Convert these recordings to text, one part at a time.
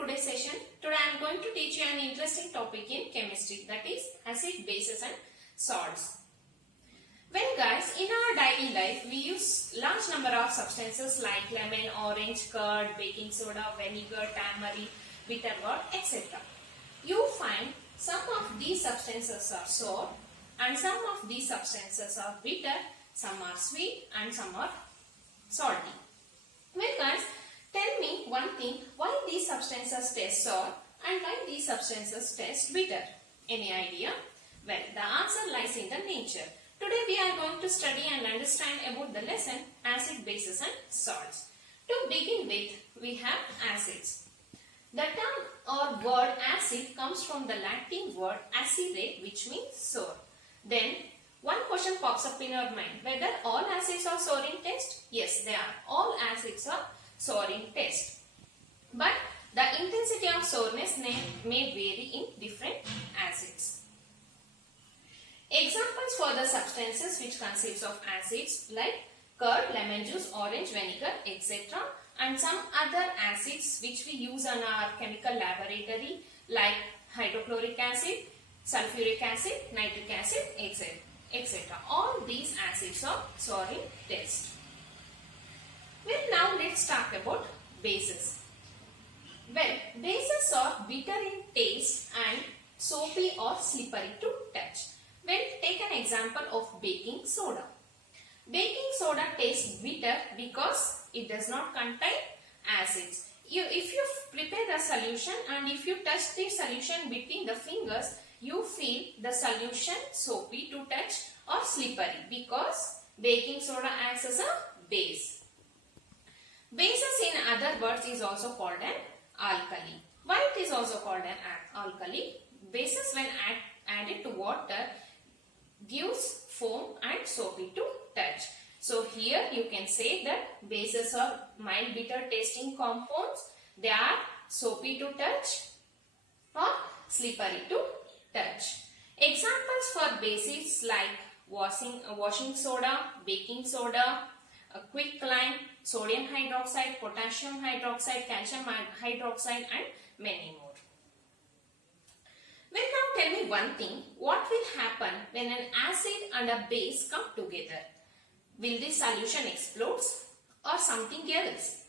today's session. Today I am going to teach you an interesting topic in chemistry, that is acid, bases and salts. Well guys, in our daily life we use large number of substances like lemon, orange, curd, baking soda, vinegar, tamarind, bitter gourd, etc. You find some of these substances are sour and some of these substances are bitter, some are sweet and some are salty. Well guys, tell me one thing, why these substances taste sour and why these substances taste bitter? Any idea? Well, the answer lies in the nature. Today we are going to study and understand about the lesson acid, bases and salts. To begin with, we have acids. The term or word acid comes from the Latin word acere, which means sour. Then one question pops up in our mind, whether all acids are sour in taste? Yes, they are. All acids are sour in taste. But the intensity of sourness may vary in different acids. Examples for the substances which consists of acids like curd, lemon juice, orange, vinegar, etc. and some other acids which we use in our chemical laboratory like hydrochloric acid, sulfuric acid, nitric acid, etc. All these acids are sour in taste. Well, now let's talk about bases. Well, bases are bitter in taste and soapy or slippery to touch. Well, take an example of baking soda. Baking soda tastes bitter because it does not contain acids. If you prepare the solution and if you touch the solution between the fingers, you feel the solution soapy to touch or slippery because baking soda acts as a base. Bases in other words is also called an alkali. Why it is also called an alkali? Bases when added to water gives foam and soapy to touch. So here you can say that bases are mild bitter tasting compounds. They are soapy to touch or slippery to touch. Examples for bases like washing soda, baking soda, quicklime, sodium hydroxide, potassium hydroxide, calcium hydroxide and many more. Well, now tell me one thing, what will happen when an acid and a base come together? Will the solution explode or something else?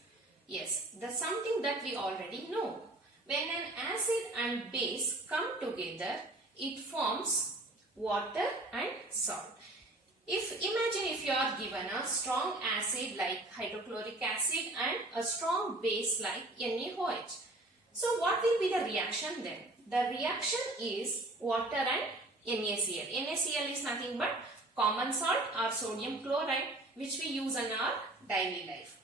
Yes, that's something that we already know. When an acid and base come together, it forms water and salt. Imagine if you are given a strong acid like hydrochloric acid and a strong base like NaOH. So what will be the reaction then? The reaction is water and NaCl. NaCl is nothing but common salt or sodium chloride which we use in our daily life.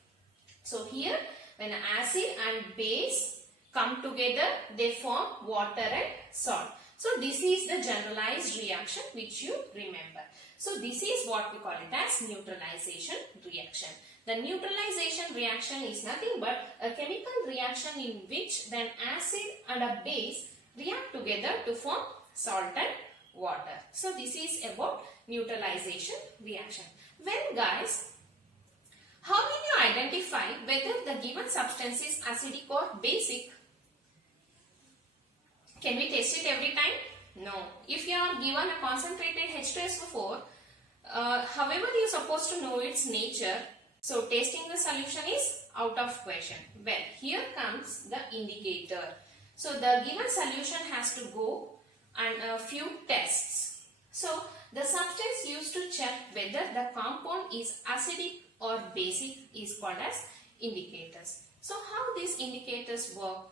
So here when acid and base come together, they form water and salt. So this is the generalized reaction which you remember. So this is what we call it as neutralization reaction. The neutralization reaction is nothing but a chemical reaction in which then acid and a base react together to form salt and water. So this is about neutralization reaction. Well guys, how will you identify whether the given substance is acidic or basic? Can we test it every time? No. If you are given a concentrated H2SO4, however you are supposed to know its nature, so tasting the solution is out of question. Well, here comes the indicator. So the given solution has to go and a few tests. So the substance used to check whether the compound is acidic or basic is called as indicators. So how these indicators work?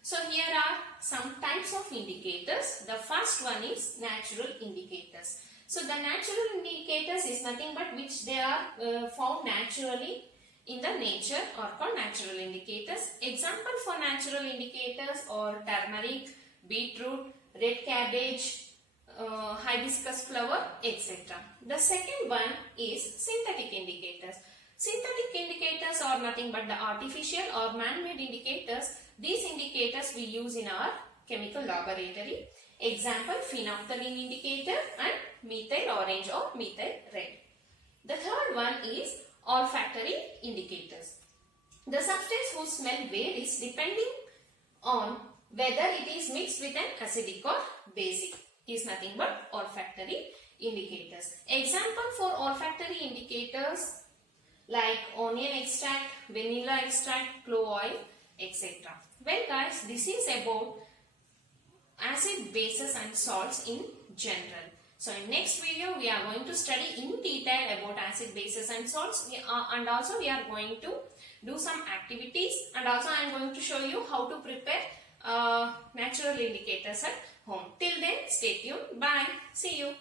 So here are some types of indicators. The first one is natural indicators. So the natural indicators is nothing but which they are found naturally in the nature are called natural indicators. Example for natural indicators are turmeric, beetroot, red cabbage, hibiscus flower, etc. The second one is synthetic indicators. Synthetic indicators are nothing but the artificial or man-made indicators. These indicators we use in our chemical laboratory. Example, phenolphthalein indicator and methyl orange or methyl red. The third one is olfactory indicators. The substance whose smell varies depending on whether it is mixed with an acidic or basic is nothing but olfactory indicators. Example for olfactory indicators like onion extract, vanilla extract, clove oil, etc. Well guys, this is about acid, bases and salts in general. So in next video we are going to study in detail about acid, bases and salts, and also we are going to do some activities, and also I am going to show you how to prepare natural indicators at home. Till then, stay tuned. Bye. See you.